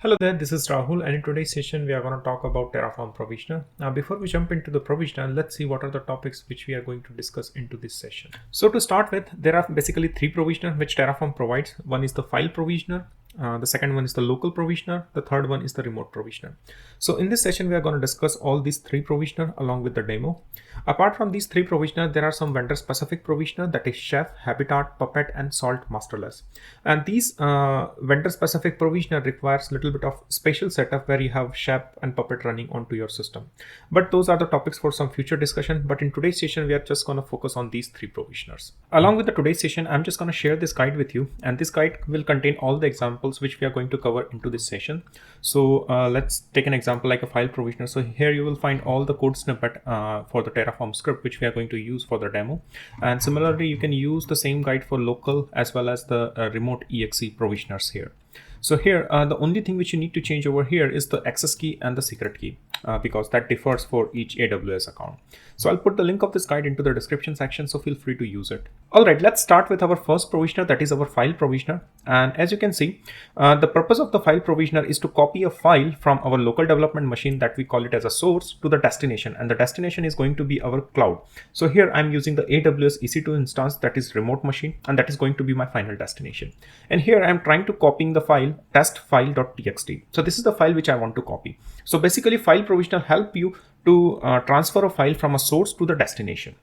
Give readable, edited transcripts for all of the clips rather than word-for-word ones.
Hello there, this is Rahul, and in today's session we are going to talk about Terraform Provisioner. Now before we jump into the Provisioner, let's see what are the topics which we are going to discuss into this session. So to start with, there are basically three Provisioner which Terraform provides. One is the file Provisioner, the second one is the local Provisioner, the third one is the remote Provisioner. So in this session we are going to discuss all these three Provisioner along with the demo. Apart from these three Provisioner, there are some vendor specific Provisioner, that is Chef, Habitat, Puppet and Salt Masterless. And these vendor specific Provisioner requires little bit of special setup where you have Chef and Puppet running onto your system. But those are the topics for some future discussion. But in today's session, we are just going to focus on these three Provisioners. Along with the today's session, I'm just going to share this guide with you. And this guide will contain all the examples which we are going to cover into this session. So let's take an example like a file Provisioner. So here you will find all the code snippet for the Terraform script which we are going to use for the demo. And similarly, you can use the same guide for local as well as the remote-exec provisioners here. So here, the only thing which you need to change over here is the access key and the secret key because that differs for each AWS account. So I'll put the link of this guide into the description section, so feel free to use it. All right, let's start with our first provisioner, that is our file provisioner. And as you can see, the purpose of the file provisioner is to copy a file from our local development machine that we call it as a source to the destination, and the destination is going to be our cloud. So here I'm using the AWS EC2 instance, that is remote machine, and that is going to be my final destination. And here I'm trying to copying the file testfile.txt. So this is the file which I want to copy. So basically file provisioner help you to transfer a file from a source to the destination.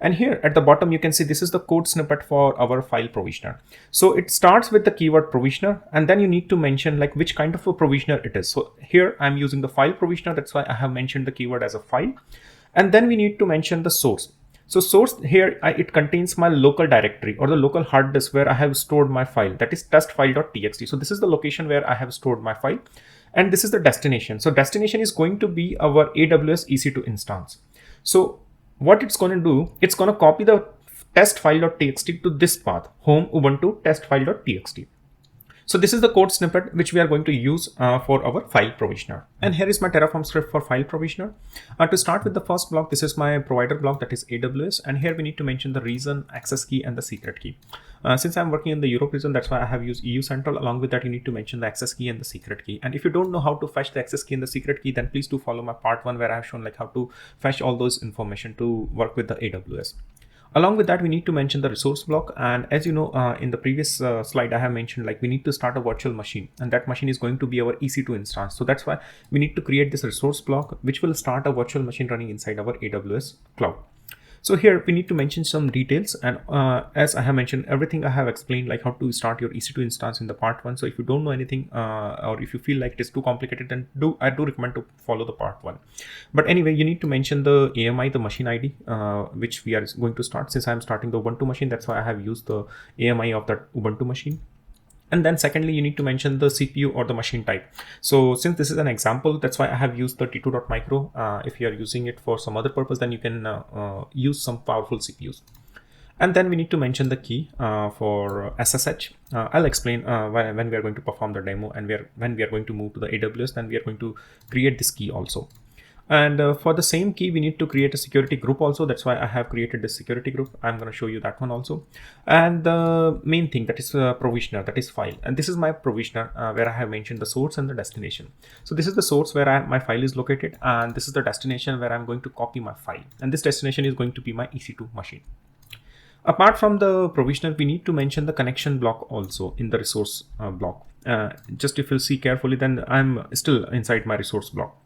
And here at the bottom, you can see this is the code snippet for our file provisioner. So it starts with the keyword provisioner, and then you need to mention like which kind of a provisioner it is. So here I'm using the file provisioner. That's why I have mentioned the keyword as a file. And then we need to mention the source. So source here, it contains my local directory or the local hard disk where I have stored my file, that is testfile.txt. So this is the location where I have stored my file. And this is the destination. So destination is going to be our AWS EC2 instance. So what it's going to do, it's going to copy the testfile.txt to this path, home Ubuntu testfile.txt. So this is the code snippet which we are going to use for our file provisioner. And here is my Terraform script for file provisioner. To start with the first block, this is my provider block, that is AWS. And here we need to mention the reason, access key and the secret key. Since I'm working in the Europe region, that's why I have used EU Central. Along with that, you need to mention the access key and the secret key. And if you don't know how to fetch the access key and the secret key, then please do follow my part 1 where I have shown like how to fetch all those information to work with the AWS. Along with that, we need to mention the resource block. And as you know, in the previous slide, I have mentioned like we need to start a virtual machine, and that machine is going to be our EC2 instance. So that's why we need to create this resource block, which will start a virtual machine running inside our AWS cloud. So here we need to mention some details, and as I have mentioned, everything I have explained like how to start your EC2 instance in the part 1. So if you don't know anything or if you feel like it is too complicated, then I do recommend to follow the part 1. But anyway, you need to mention the AMI, the machine ID, which we are going to start. Since I'm starting the Ubuntu machine, that's why I have used the AMI of that Ubuntu machine. And then secondly, you need to mention the CPU or the machine type. So since this is an example, that's why I have used the T2.micro. If you are using it for some other purpose, then you can use some powerful CPUs. And then we need to mention the key for SSH. I'll explain when we are going to perform the demo, and when we are going to move to the AWS, then we are going to create this key also. And for the same key, we need to create a security group also. That's why I have created this security group. I'm going to show you that one also. And the main thing, that is provisioner, that is file. And this is my provisioner where I have mentioned the source and the destination. So this is the source where my file is located, and this is the destination where I'm going to copy my file. And this destination is going to be my EC2 machine. Apart from the provisioner, we need to mention the connection block also in the resource block. Just if you'll see carefully, then I'm still inside my resource block.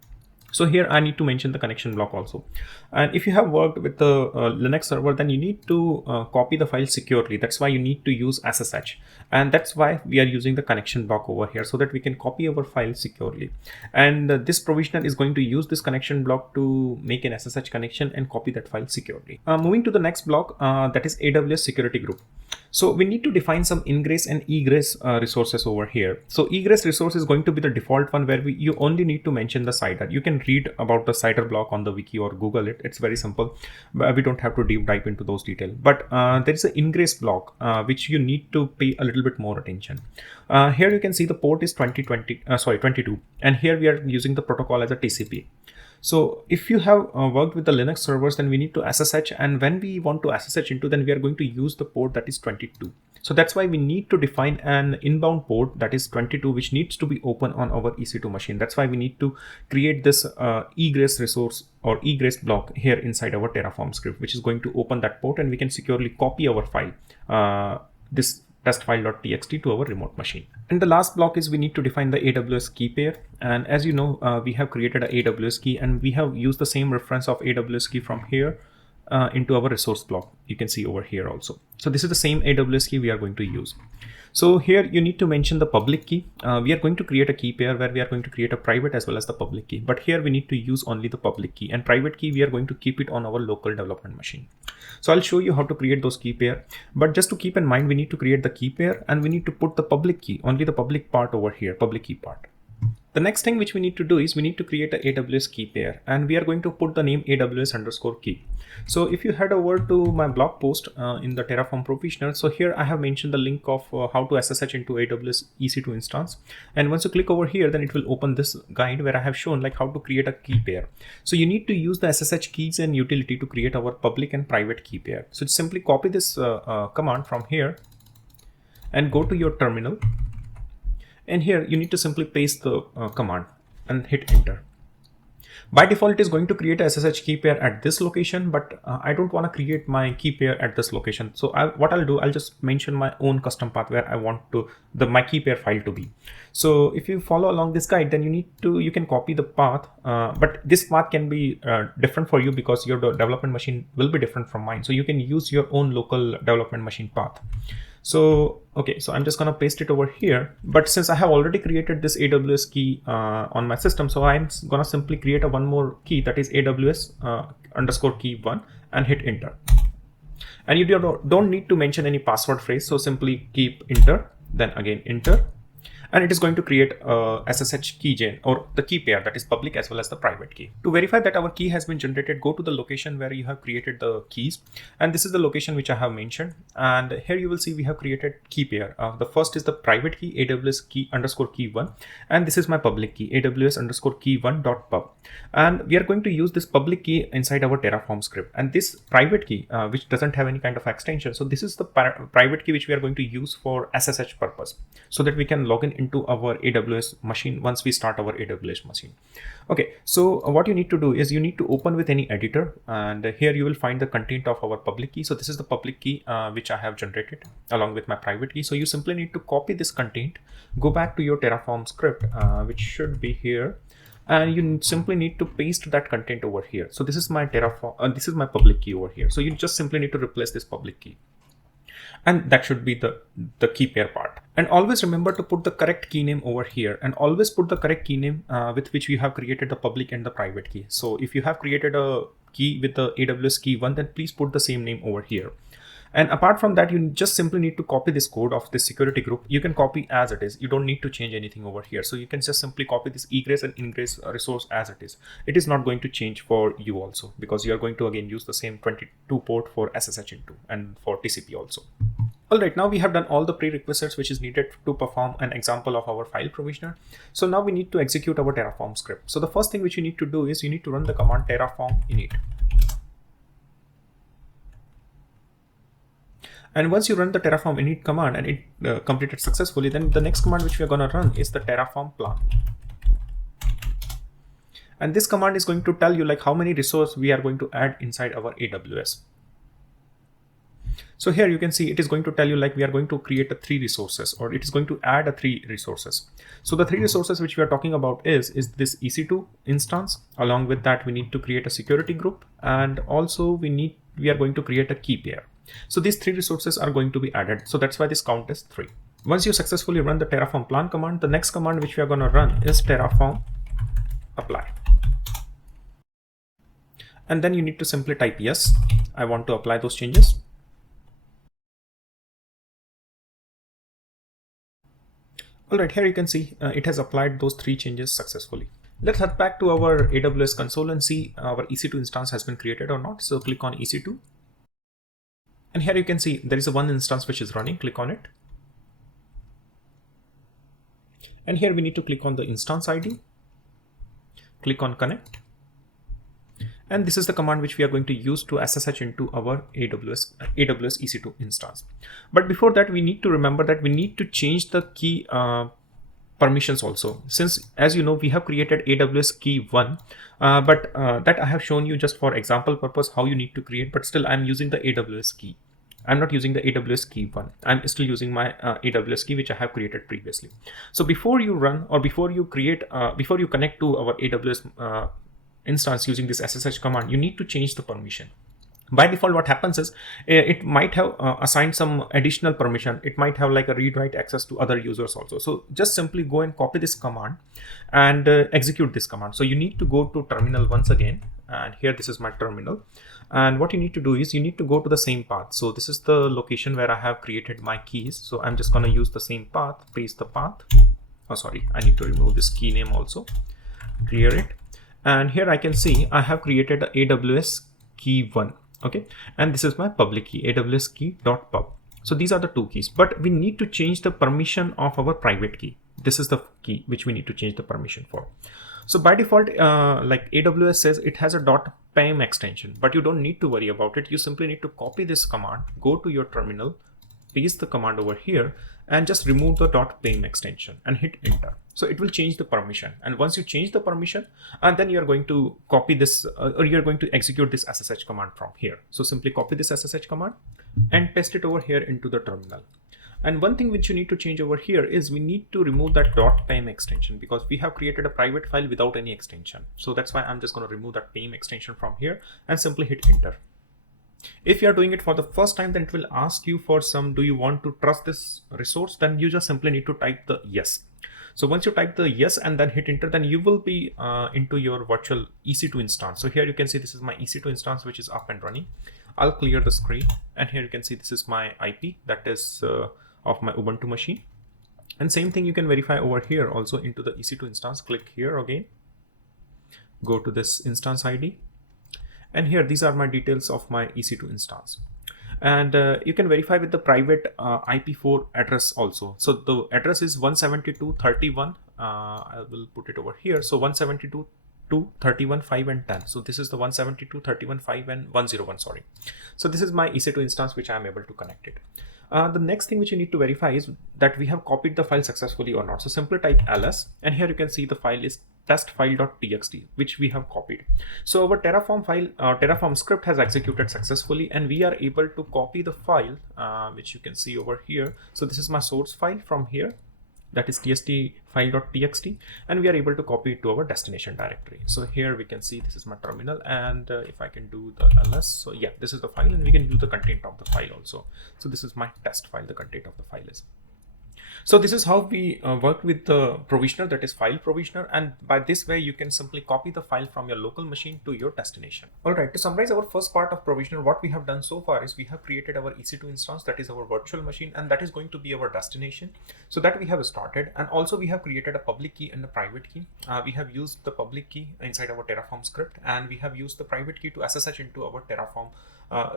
So here I need to mention the connection block also. And if you have worked with the Linux server, then you need to copy the file securely. That's why you need to use SSH. And that's why we are using the connection block over here, so that we can copy our file securely. And this provisioner is going to use this connection block to make an SSH connection and copy that file securely. Moving to the next block, that is AWS security group. So we need to define some ingress and egress resources over here. So egress resource is going to be the default one where you only need to mention the CIDR. You can read about the CIDR block on the wiki or Google it. It's very simple, but we don't have to deep dive into those details. But there is an ingress block which you need to pay a little bit more attention. Here you can see the port is 22, and here we are using the protocol as a TCP. So if you have worked with the Linux servers, then we need to SSH, and when we want to SSH into, then we are going to use the port that is 22. So that's why we need to define an inbound port that is 22, which needs to be open on our EC2 machine. That's why we need to create this egress resource or egress block here inside our Terraform script, which is going to open that port, and we can securely copy our file, this test file.txt, to our remote machine. And the last block is we need to define the AWS key pair. And as you know, we have created an AWS key, and we have used the same reference of AWS key from here into our resource block. You can see over here also. So this is the same AWS key we are going to use. So here you need to mention the public key. We are going to create a key pair where we are going to create a private as well as the public key. But here we need to use only the public key, and private key we are going to keep it on our local development machine. So I'll show you how to create those key pair. But just to keep in mind, we need to create the key pair and we need to put the public key, only the public part over here, public key part. The next thing which we need to do is we need to create a AWS key pair, and we are going to put the name AWS_key. So if you head over to my blog post in the Terraform Professional, so here I have mentioned the link of how to SSH into AWS EC2 instance. And once you click over here, then it will open this guide where I have shown like how to create a key pair. So you need to use the SSH keys and utility to create our public and private key pair. So simply copy this command from here and go to your terminal. And here you need to simply paste the command and hit enter. By default, it is going to create a SSH key pair at this location, but I don't want to create my key pair at this location. So what I'll do, I'll just mention my own custom path where I want to my key pair file to be. So if you follow along this guide, then you can copy the path, but this path can be different for you because your development machine will be different from mine. So you can use your own local development machine path. So, okay, so I'm just going to paste it over here. But since I have already created this AWS key on my system, so I'm going to simply create a one more key, that is AWS_key1, and hit enter. And you don't need to mention any password phrase. So simply keep enter, then again enter. And it is going to create a SSH keygen or the key pair that is public as well as the private key. To verify that our key has been generated, go to the location where you have created the keys. And this is the location which I have mentioned. And here you will see we have created key pair. The first is the private key, AWS_key1. And this is my public key, AWS_key1.pub. And we are going to use this public key inside our Terraform script. And this private key, which doesn't have any kind of extension. So this is the private key which we are going to use for SSH purpose, so that we can log in into our AWS machine once we start our AWS machine. Okay, so what you need to do is you need to open with any editor, and here you will find the content of our public key. So this is the public key which I have generated along with my private key. So you simply need to copy this content, go back to your Terraform script, which should be here, and you simply need to paste that content over here. So this is my Terraform, this is my public key over here. So you just simply need to replace this public key. And that should be the key pair part. And always remember to put the correct key name over here, and always put the correct key name with which we have created the public and the private key. So if you have created a key with the AWS key1, then please put the same name over here. And apart from that, you just simply need to copy this code of this security group. You can copy as it is. You don't need to change anything over here. So you can just simply copy this egress and ingress resource as it is. It is not going to change for you also, because you are going to again use the same 22 port for SSH into and for TCP also. All right, now we have done all the prerequisites which is needed to perform an example of our file provisioner. So now we need to execute our Terraform script. So the first thing which you need to do is you need to run the command terraform init. And once you run the terraform init command and it completed successfully, then the next command which we are going to run is the terraform plan. And this command is going to tell you like how many resources we are going to add inside our AWS. So here you can see it is going to tell you like we are going to create a 3 resources, or it is going to add a 3 resources. So the 3 resources which we are talking about is this EC2 instance. Along with that, we need to create a security group, and also we are going to create a key pair. So these 3 resources are going to be added. So that's why this count is 3. Once you successfully run the terraform plan command, the next command which we are going to run is terraform apply. And then you need to simply type yes, I want to apply those changes. All right, here you can see it has applied those 3 changes successfully. Let's head back to our AWS console and see our EC2 instance has been created or not. So click on EC2. And here you can see there is a one instance which is running. Click on it. And here we need to click on the instance ID. Click on connect. And this is the command which we are going to use to SSH into our AWS EC2 instance. But before that, we need to remember that we need to change the key permissions also, since as you know we have created AWS key 1, but that I have shown you just for example purpose how you need to create, but still I'm using the AWS key. I'm not using the AWS key 1. I'm still using my AWS key which I have created previously. So before you run or before you create before you connect to our AWS instance using this SSH command, you need to change the permission. By default, what happens is it might have assigned some additional permission. It might have like a read-write access to other users also. So just simply go and copy this command and execute this command. So you need to go to terminal once again, and here this is my terminal. And what you need to do is you need to go to the same path. So this is the location where I have created my keys. So I'm just going to use the same path, paste the path. Oh, sorry, I need to remove this key name also, clear it. And here I can see I have created a AWS key 1. Okay, and this is my public key, AWS key.pub. So these are the two keys, but we need to change the permission of our private key. This is the key which we need to change the permission for. So by default, like AWS says, it has a .pem extension, but you don't need to worry about it. You simply need to copy this command, go to your terminal, paste the command over here, and just remove the .pem extension and hit enter. So it will change the permission. And once you change the permission, and then you're going to copy this or you're going to execute this SSH command from here. So simply copy this SSH command and paste it over here into the terminal. And one thing which you need to change over here is we need to remove that .pem extension, because we have created a private file without any extension. So that's why I'm just going to remove that pem extension from here and simply hit enter. If you are doing it for the first time, then it will ask you for some, do you want to trust this resource? Then you just simply need to type the yes. So once you type the yes and then hit enter, then you will be into your virtual EC2 instance. So here you can see this is my EC2 instance which is up and running. I'll clear the screen, and here you can see this is my IP that is of my Ubuntu machine. And same thing you can verify over here also into the EC2 instance. Click here again, go to this instance ID. And here, these are my details of my EC2 instance. And you can verify with the private IP4 address also. So the address is 172.31. I will put it over here. So 172.31.5 and 10. So this is the 172.31.5 and 101, sorry. So this is my EC2 instance which I am able to connect it. The next thing which you need to verify is that we have copied the file successfully or not. So simply type ls, and here you can see the file is testfile.txt, which we have copied. So our Terraform file, Terraform script has executed successfully, and we are able to copy the file, which you can see over here. So this is my source file from here, that is tstfile.txt, and we are able to copy it to our destination directory. So here we can see this is my terminal, and if I can do the ls, so yeah, this is the file, and we can view the content of the file also. So this is my test file, the content of the file is. So this is how we work with the provisioner, that is file provisioner, and by this way you can simply copy the file from your local machine to your destination. Alright, to summarize our first part of provisioner, what we have done so far is we have created our EC2 instance, that is our virtual machine, and that is going to be our destination. So that we have started, and also we have created a public key and a private key. We have used the public key inside our Terraform script, and we have used the private key to SSH into our Terraform,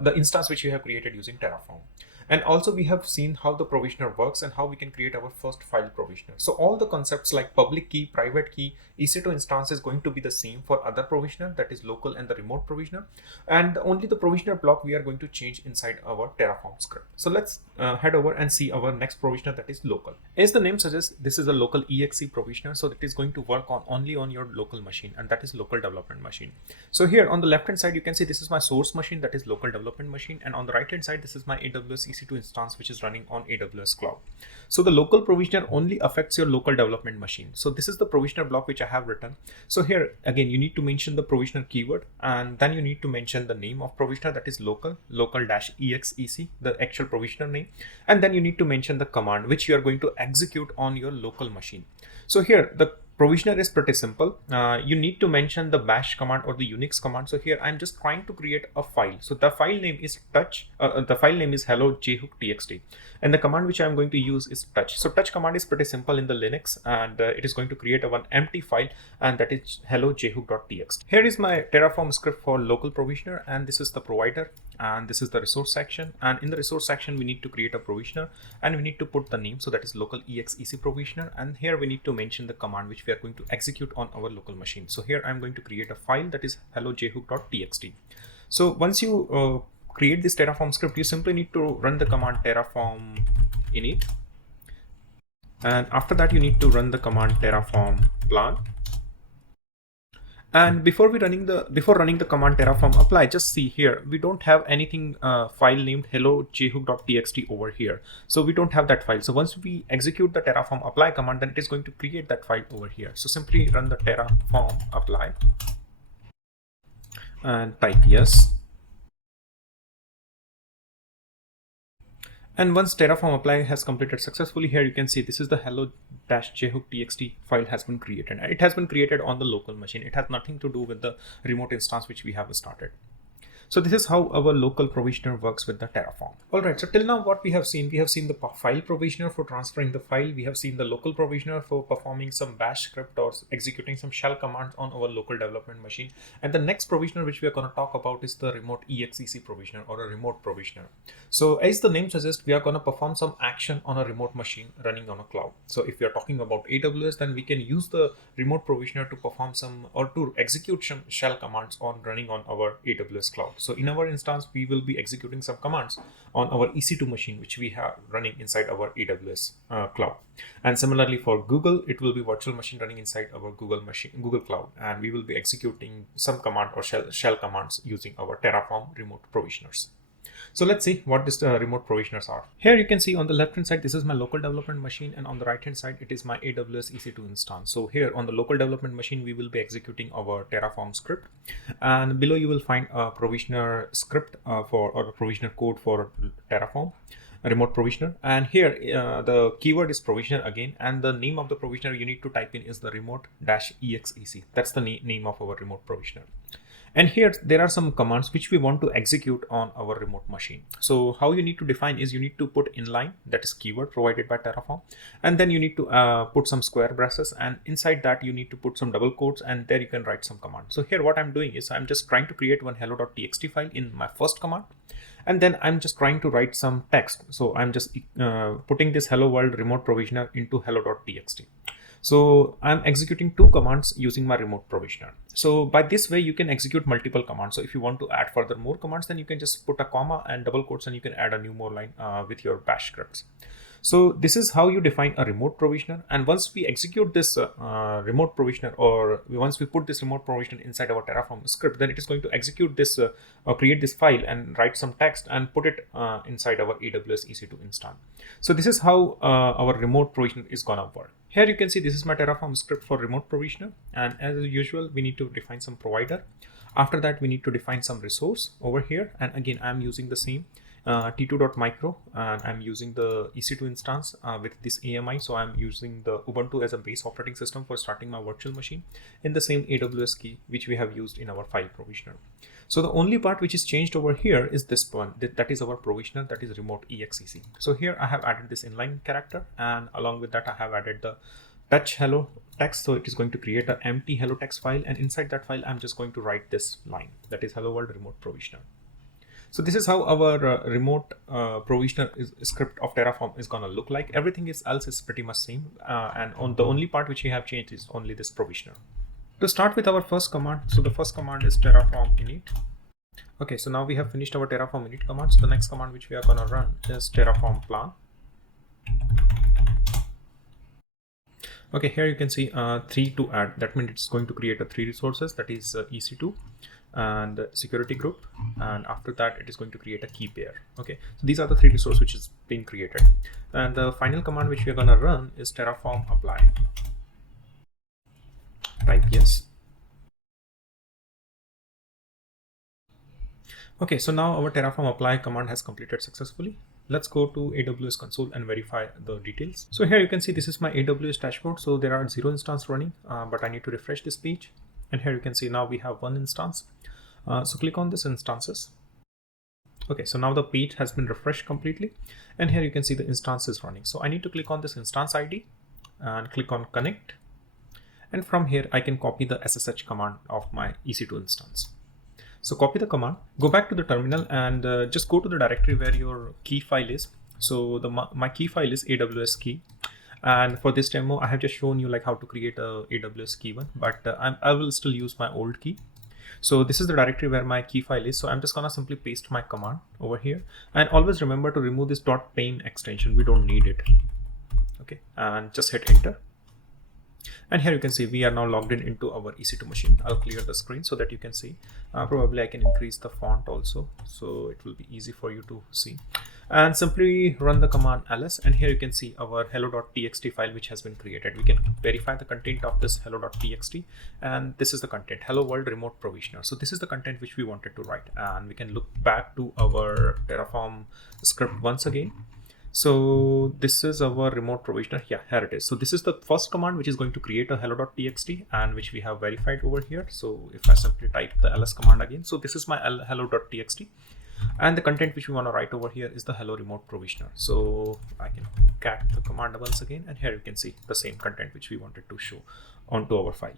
the instance which we have created using Terraform. And also we have seen how the provisioner works and how we can create our first file provisioner. So all the concepts like public key, private key, EC2 instance is going to be the same for other provisioner, that is local and the remote provisioner. And only the provisioner block we are going to change inside our Terraform script. So let's head over and see our next provisioner, that is local. As the name suggests, this is a local exe provisioner. So it is going to work on only on your local machine, and that is local development machine. So here on the left hand side, you can see this is my source machine, that is local development machine. And on the right hand side, this is my AWS EC2 instance, which is running on AWS cloud. So the local provisioner only affects your local development machine. So this is the provisioner block which I have written. So here again, you need to mention the provisioner keyword, and then you need to mention the name of provisioner, that is local-exec, the actual provisioner name. And then you need to mention the command which you are going to execute on your local machine. So here the provisioner is pretty simple. You need to mention the bash command or the Unix command. So here I'm just trying to create a file. So the file name is hello-jhook.txt, and the command which I'm going to use is touch. So touch command is pretty simple in the Linux, and it is going to create one empty file, and that is hello-jhook.txt. Here is my Terraform script for local provisioner, and this is the provider. and this is the resource section. And in the resource section, we need to create a provisioner, and we need to put the name. So that is local-exec provisioner. And here we need to mention the command which we are going to execute on our local machine. So here I'm going to create a file that is hello-jhook.txt. So once you create this Terraform script, you simply need to run the command terraform init. And after that, you need to run the command terraform plan. And before running the command terraform apply, just see here, we don't have anything file named hello-jhook.txt over here. So we don't have that file. So once we execute the terraform apply command, then it is going to create that file over here. So simply run the terraform apply and type yes. And once Terraform apply has completed successfully, here you can see this is the hello-jhook.txt file has been created. And it has been created on the local machine. It has nothing to do with the remote instance which we have started. So this is how our local provisioner works with the Terraform. All right, so till now what we have seen the file provisioner for transferring the file. We have seen the local provisioner for performing some bash script or executing some shell commands on our local development machine. And the next provisioner which we are going to talk about is the remote-exec provisioner or a remote provisioner. So as the name suggests, we are going to perform some action on a remote machine running on a cloud. So if we are talking about AWS, then we can use the remote provisioner to perform some or to execute some shell commands on running on our AWS cloud. So in our instance, we will be executing some commands on our EC2 machine, which we have running inside our AWS cloud. And similarly for Google, it will be virtual machine running inside our Google cloud. And we will be executing some command or shell commands using our Terraform remote provisioners. So let's see what these remote provisioners are. Here you can see on the left hand side, this is my local development machine, and on the right hand side, it is my AWS EC2 instance. So here on the local development machine, we will be executing our Terraform script, and below you will find a provisioner script or a provisioner code for Terraform, a remote provisioner. And here the keyword is provisioner again, and the name of the provisioner you need to type in is the remote-exec. That's the name of our remote provisioner. And here there are some commands which we want to execute on our remote machine. So how you need to define is you need to put inline, that is keyword provided by Terraform, and then you need to put some square braces, and inside that you need to put some double quotes, and there you can write some command. So here what I'm doing is I'm just trying to create one hello.txt file in my first command, and then I'm just trying to write some text. So I'm just putting this hello world remote provisioner into hello.txt. So I'm executing two commands using my remote provisioner. So by this way, you can execute multiple commands. So if you want to add further more commands, then you can just put a comma and double quotes, and you can add a new more line with your bash scripts. So this is how you define a remote provisioner. And once we execute this remote provisioner, or once we put this remote provisioner inside our Terraform script, then it is going to execute this or create this file and write some text and put it inside our AWS EC2 instance. So this is how our remote provisioner is gonna work. Here you can see this is my Terraform script for remote provisioner. And as usual, we need to define some provider. After that, we need to define some resource over here. And again, I'm using the same t2.micro, and I'm using the EC2 instance with this AMI. So I'm using the Ubuntu as a base operating system for starting my virtual machine in the same AWS key which we have used in our file provisioner. So the only part which is changed over here is this one, that is our provisioner, that is remote-exec. So here I have added this inline character, and along with that I have added the touch hello text. So it is going to create an empty hello text file, and inside that file I'm just going to write this line, that is hello world remote provisioner. So this is how our remote provisioner script of Terraform is gonna look like. Everything else is pretty much same, and the only part which we have changed is only this provisioner. To start with our first command, so the first command is terraform init. Okay, so now we have finished our terraform init command. So the next command which we are gonna run is terraform plan. Okay, here you can see 3 to add. That means it's going to create 3 resources, that is EC2 and security group, and after that it is going to create a key pair. Okay, so these are the 3 resources which is being created, and the final command which we are going to run is terraform apply. Type yes. Okay, so now our terraform apply command has completed successfully. Let's go to AWS console and verify the details. So here you can see this is my AWS dashboard. So there are 0 instance running, but I need to refresh this page. And here you can see now we have 1 instance. So click on this instances. Okay, so now the page has been refreshed completely. And here you can see the instance is running. So I need to click on this instance ID and click on connect. And from here, I can copy the SSH command of my EC2 instance. So copy the command, go back to the terminal, and just go to the directory where your key file is. So my key file is AWS key. And for this demo, I have just shown you like how to create a AWS key one, but I will still use my old key. So this is the directory where my key file is. So I'm just gonna simply paste my command over here, and always remember to remove this .pame extension. We don't need it. Okay, and just hit enter. And here you can see we are now logged in into our EC2 machine. I'll clear the screen so that you can see. Probably I can increase the font also, so it will be easy for you to see. And simply run the command ls, and here you can see our hello.txt file which has been created. We can verify the content of this hello.txt, and this is the content: hello world remote provisioner. So this is the content which we wanted to write, and we can look back to our Terraform script once again. So this is our remote provisioner. Yeah, here it is. So this is the first command which is going to create a hello.txt, and which we have verified over here. So if I simply type the ls command again, so this is my hello.txt, and the content which we want to write over here is the hello remote provisioner. So I can cat the command once again, and here you can see the same content which we wanted to show onto our file.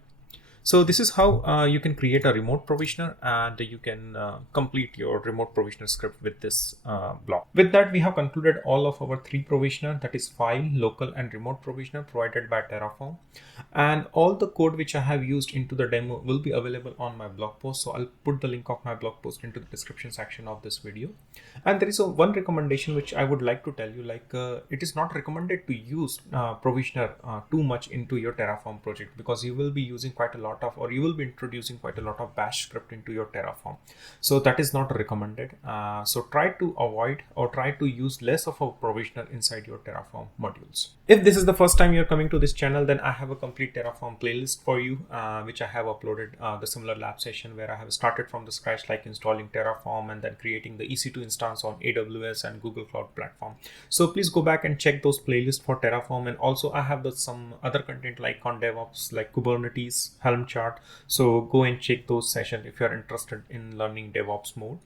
So this is how you can create a remote provisioner, and you can complete your remote provisioner script with this block. With that, we have concluded all of our 3 provisioner, that is file, local, and remote provisioner provided by Terraform. And all the code which I have used into the demo will be available on my blog post. So I'll put the link of my blog post into the description section of this video. And there is one recommendation which I would like to tell you, like it is not recommended to use provisioner too much into your Terraform project, because you will be using quite a lot of, or you will be introducing quite a lot of bash script into your Terraform. So that is not recommended. So try to avoid, or try to use less of a provisioner inside your Terraform modules. If this is the first time you're coming to this channel, then I have a complete Terraform playlist for you, which I have uploaded the similar lab session where I have started from the scratch, like installing Terraform and then creating the EC2 instance on AWS and Google Cloud Platform. So please go back and check those playlists for Terraform. And also I have some other content like on DevOps, like Kubernetes, Helm chart. So go and check those sessions if you're interested in learning DevOps mode.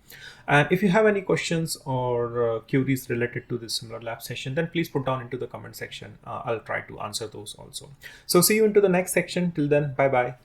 And if you have any questions or queries related to this similar lab session, then please put down into the comment section. I'll try to answer those also. So see you into the next section. Till then, bye bye.